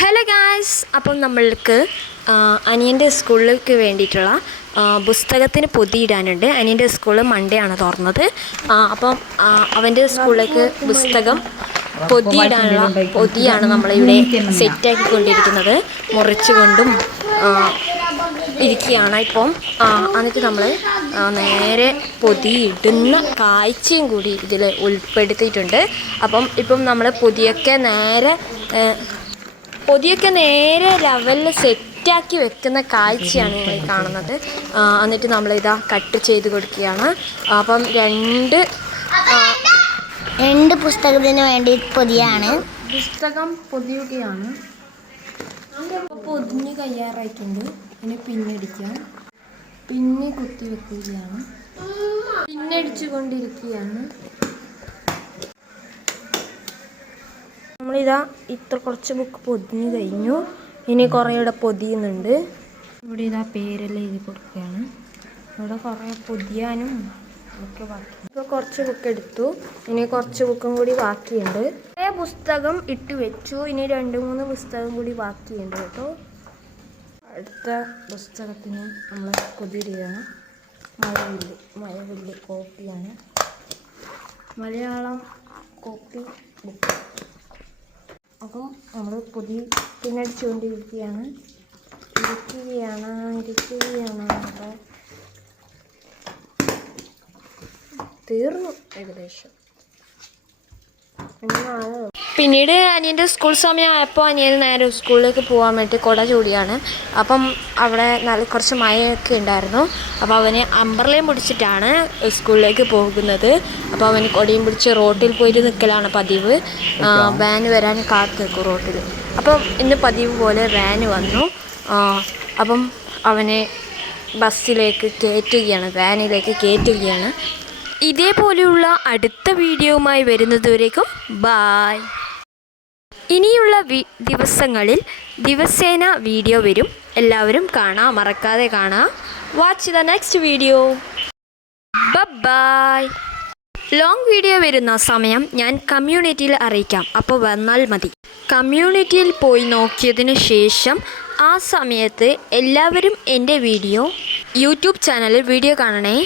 Hello guys, അപ്പം നമ്മൾക്ക് അനിയൻ്റെ സ്കൂളിലേക്ക് വേണ്ടിയിട്ടുള്ള പുസ്തകത്തിന് പൊതിയിടാനുണ്ട്. അനിയൻ്റെ സ്കൂള് മൺഡേ ആണ് തുറന്നത്. അപ്പം അവൻ്റെ സ്കൂളിലേക്ക് പുസ്തകം പൊതിയിടാനുള്ള പൊതിയാണ് നമ്മളിവിടെ സെറ്റാക്കിക്കൊണ്ടിരിക്കുന്നത്. മുറിച്ചുകൊണ്ടും ഇരിക്കുകയാണ് ഇപ്പം. എന്നിട്ട് നമ്മൾ നേരെ പൊതിയിടുന്ന കാഴ്ചയും കൂടി ഇതിൽ ഉൾപ്പെടുത്തിയിട്ടുണ്ട്. ഇപ്പം നമ്മൾ പൊതിയൊക്കെ നേരെ ലെവലിൽ സെറ്റാക്കി വെക്കുന്ന കാഴ്ചയാണ് നിങ്ങൾ കാണുന്നത്. എന്നിട്ട് നമ്മളിതാ കട്ട് ചെയ്ത് കൊടുക്കുകയാണ്. അപ്പം രണ്ട് പുസ്തകത്തിന് വേണ്ടി പൊതിയാണ്. പുസ്തകം പൊതിയുകയാണ്. പൊതിഞ്ഞ് കയ്യാറായിട്ടുണ്ട്. ഇനി പിന്നടിക്കാം. പിന്നെ കുത്തി വെക്കുകയാണ്. പിന്നടിച്ചു കൊണ്ടിരിക്കുകയാണ്. നമ്മളിതാ കുറച്ച് ബുക്ക് പൊതിഞ്ഞ് കഴിഞ്ഞു. ഇനി കുറേ ഇവിടെ പൊതിയുന്നുണ്ട്. ഇവിടെ ഇതാ പേരെല്ലാം എഴുതി കൊടുക്കുകയാണ്. ഇവിടെ കുറേ പൊതിയാനും ഒക്കെ ബാക്കി. ഇപ്പോൾ കുറച്ച് ബുക്ക് എടുത്തു. ഇനി കുറച്ച് ബുക്കും കൂടി ബാക്കിയുണ്ട്. കുറേ പുസ്തകം ഇട്ട് വെച്ചു. ഇനി 2-3 പുസ്തകം കൂടി ബാക്കിയുണ്ട് കേട്ടോ. അടുത്ത പുസ്തകത്തിന് നമ്മൾ പൊതിയിടുകയാണ്. മഴവില്ല് കോപ്പിയാണ്. Malayalam copy book. അപ്പോൾ നമ്മൾ പിന്നടിച്ചുകൊണ്ടിരിക്കുകയാണ്. അപ്പോൾ തീർന്നു ഏകദേശം. പിന്നീട് അനിയൻ്റെ സ്കൂൾ സമയമായപ്പോൾ അനിയൻ നേരെ സ്കൂളിലേക്ക് പോകാൻ വേണ്ടി കുട ചൂടിയാണ്. അപ്പം അവിടെ കുറച്ച് മഴയൊക്കെ ഉണ്ടായിരുന്നു. അപ്പോൾ അവന് അംബ്രലയും പിടിച്ചിട്ടാണ് സ്കൂളിലേക്ക് പോകുന്നത്. അപ്പോൾ അവന് കൊടയും പിടിച്ച് റോട്ടിൽ പോയിട്ട് നിൽക്കലാണ് പതിവ്. വാന് വരാൻ കാത്തു നിൽക്കും റോട്ടിൽ. അപ്പം ഇന്ന് പതിവ് പോലെ വാന് വന്നു. അപ്പം അവനെ ബസ്സിലേക്ക് വാനിലേക്ക് കയറ്റുകയാണ്. ഇതേപോലെയുള്ള അടുത്ത വീഡിയോയുമായി വരുന്നതുവരേക്കും ബായ്. ഇനിയുള്ള ദിവസങ്ങളിൽ ദിവസേന വീഡിയോ വരും. എല്ലാവരും മറക്കാതെ കാണാം. Watch the next video. Bye. Long video വരുന്ന സമയം ഞാൻ കമ്മ്യൂണിറ്റിയിൽ അറിയിക്കാം. അപ്പോൾ വന്നാൽ മതി. കമ്മ്യൂണിറ്റിയിൽ പോയി നോക്കിയതിന് ശേഷം ആ സമയത്ത് എല്ലാവരും എൻ്റെ യൂട്യൂബ് ചാനലിൽ വീഡിയോ കാണണേ.